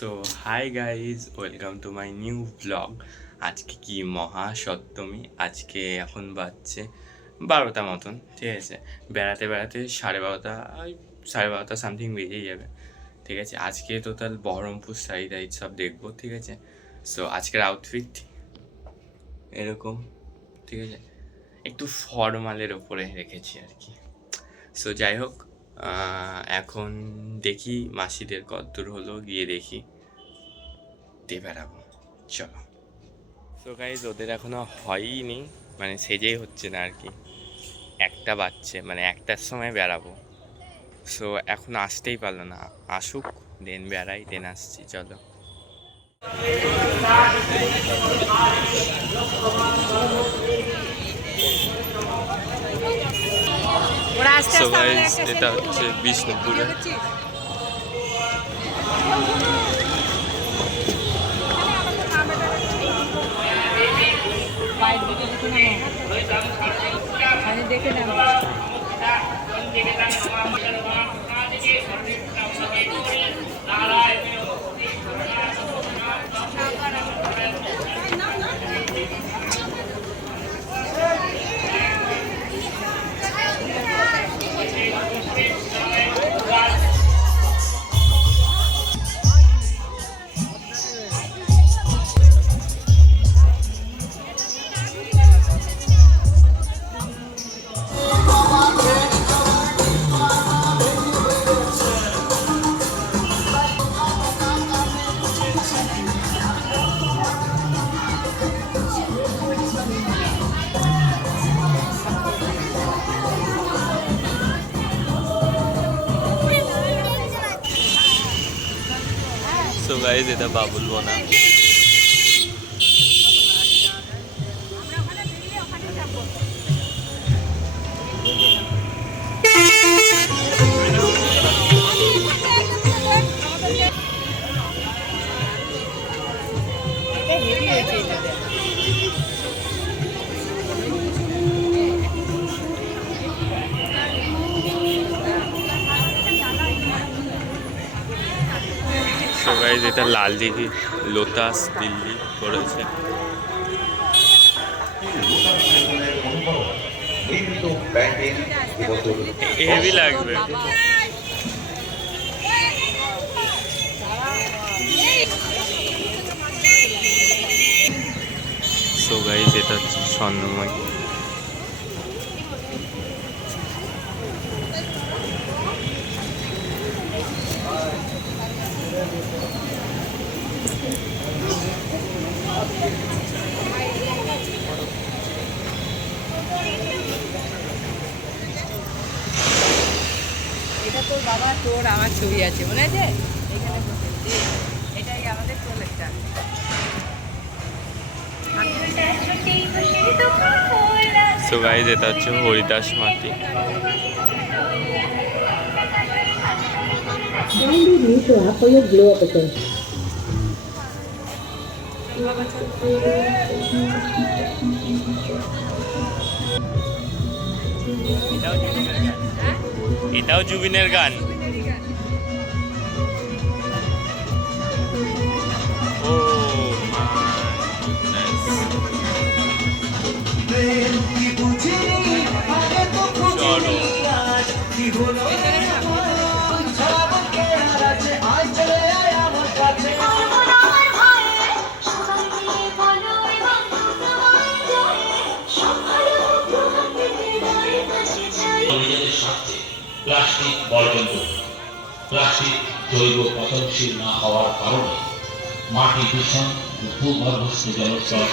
তো hi guys, welcome to my new blog. আজকে কি মহা সপ্তমী। আজকে এখন বাজছে 12টা মতন, ঠিক আছে। বেড়াতে বেড়াতে 12:30, ওই 12:30 সামথিং বেরিয়ে যাবে, ঠিক আছে। আজকে টোটাল বহরমপুর সাইড সব দেখবো, ঠিক আছে। সো আজকের আউটফিট এরকম, ঠিক আছে, একটু ফর্মালের ওপরে রেখেছি আর কি। সো যাই হোক, এখন দেখি মাসিদের কতদূর হলো, গিয়ে দেখি দিয়ে বেড়াবো, চলো। সো গাইজ, ওদের এখনো হয়নি, মানে সেজেই হচ্ছে না আর কি। একটা বাজছে, মানে 1টার সময় বেড়াবো। সো এখন আসতেই পারলো না, আসুক দেন বেড়াই, দেন আসছি, চলো। সো গাইজ, এটা হচ্ছে বিষ্ণুপুরে। দেখে নেব। সো গাইজ, এটা বাবুল বোনা। সো গাইজ, এটা লাল দিঘি লোটাস দিল্লি করেছে। হেভি লাগবে। সো গাইজ, এটা হচ্ছে স্বর্ণময়। এটা তোর বাবা, তোর আমার ছবি আছে, মনে আছে? এখানে বসেছি, এটাই আমাদের টোলেরটা। সো গাইজ, এটা হচ্ছে হরিদাস মাটি। Kindly mute your app for your glow up account. এটাও জুবিনের গান। ও চলো। প্লাস্টিক বর্জন করুন। প্লাস্টিক জৈব পচনশীল না হওয়ার কারণে মাটি দূষণ ও ভূগর্ভস্থ জলস্তর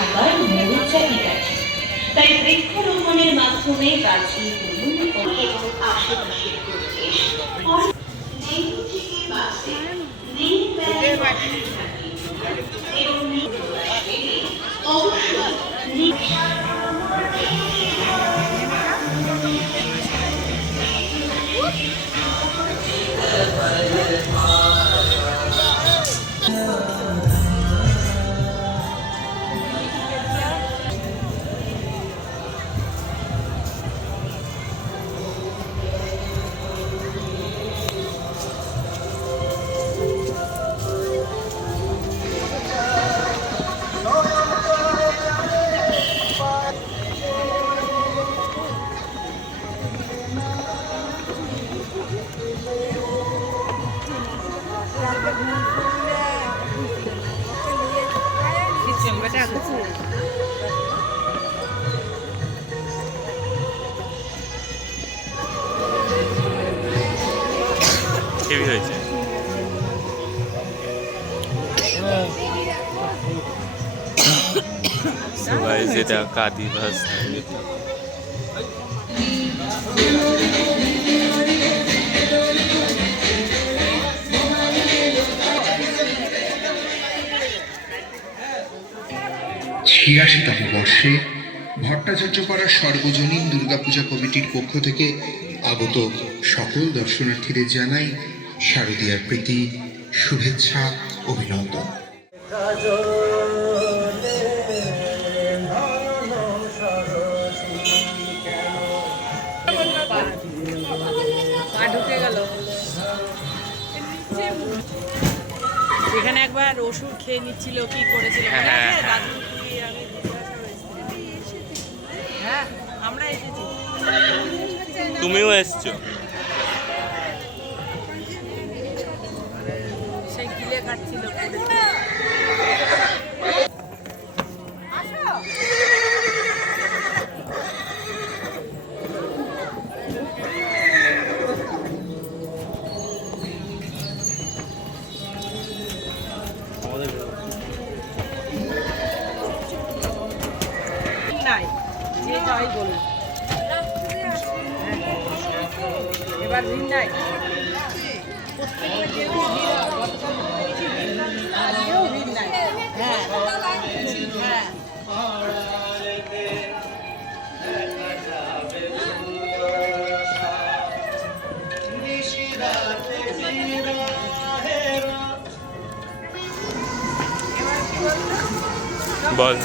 তাই বৃক্ষরোপণের মাধ্যমে বাঁচিয়ে তুলুন এবং আশেপাশের পরিবেশ। ডেঙ্গু থেকে বাঁচতে দিন বেলায় বাঁচিয়ে থাকি এবং অবশ্যই হেভি হয়েছে। So guys, এটা কাদি ভাস। ছিয়াশিতম বর্ষে ভট্টাচার্য পাড়ার সর্বজনীন দুর্গাপূজা কমিটির পক্ষ থেকে আগত সকল দর্শনার্থীদের জানাই শারদীয়ার প্রীতি, শুভেচ্ছা, অভিনন্দন। পা ঢুকে গেল। এখানে একবার ওষুধ খেয়ে নিচ্ছিল, কি করেছিল মনে আছে? দাদু কি আমি হ্যাঁ, আমরা এসেছি। তুমিও এসছো? সেই গিলে কাটছিল। নাই যে যাই বলুন, এবার ভিড় নাই। আজকেও ভিড় নাই। হ্যাঁ হ্যাঁ, বল।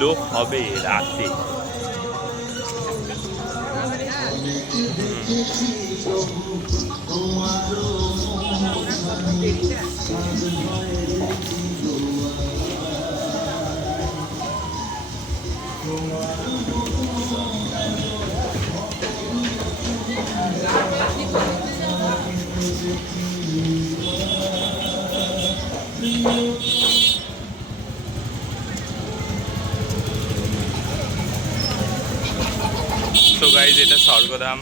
লোক হবে রাতে। তো গাইজ, এটা স্বর্গধাম।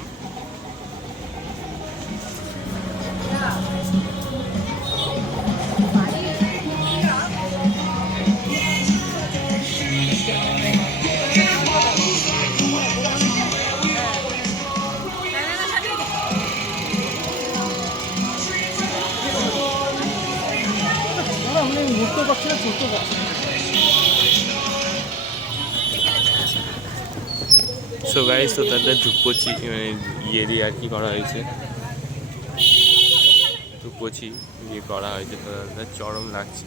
সো গাইজ, তো তাদের ধূপকচি মানে ইয়ে দিয়ে আর কি করা হয়েছে, ধূপকচি দিয়ে করা হয়েছে, তো তাদের চরম লাগছে।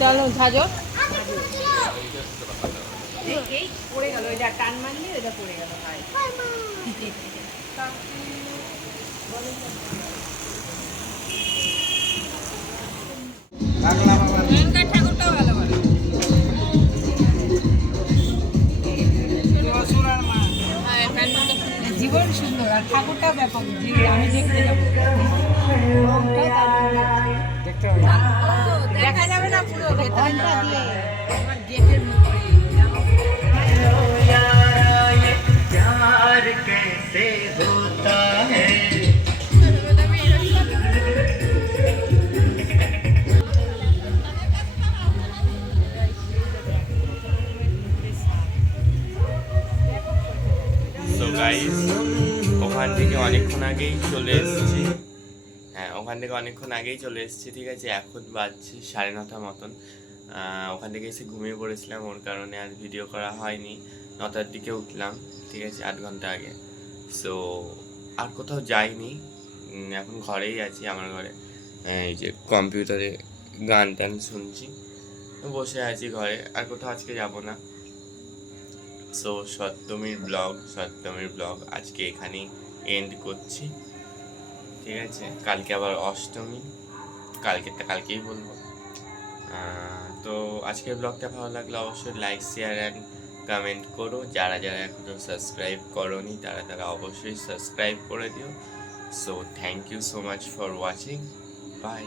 চলো ঝাঁঝো পড়ে গেল, ওইটা টান মারলে ওইটা পড়ে গেল। ঠাকুরটাও ভালো ভালো। জীবন সুন্দর আর ঠাকুরটাও ব্যাপক। আমি দেখতে যাবো, দেখা যাবে না পুরো ভেতরটা দিয়ে আমার গেটের মুখে। তো গাইস, ওখান থেকে অনেকক্ষণ আগেই চলে এসেছি। হ্যাঁ, ওখান থেকে অনেকক্ষণ আগেই চলে এসেছি। ঠিক আছে, এখন বাজছে 9:30 মতন। ওখান থেকে এসে ঘুমিয়ে পড়েছিলাম, ওর কারণে আর ভিডিও করা হয়নি। 9টার দিকে উঠলাম, ঠিক আছে, 8 ঘন্টা আগে। সো আর কোথাও যাইনি, এখন ঘরেই আছি, আমার ঘরে। এই যে কম্পিউটারে গান টান শুনছি, বসে আছি ঘরে, আর কোথাও আজকে যাব না। সো সপ্তমীর ব্লগ আজকে এখানেই এন্ড করছি। ঠিক আছে, কালকে আবার অষ্টমী, কালকেরটা কালকেই বলবো। তো আজকের ব্লগটা ভালো লাগলে অবশ্যই লাইক শেয়ার অ্যান্ড কমেন্ট করো। যারা যারা এখনও সাবস্ক্রাইব করোনি তারা তারা অবশ্যই সাবস্ক্রাইব করে দিও। So thank you so much for watching, by.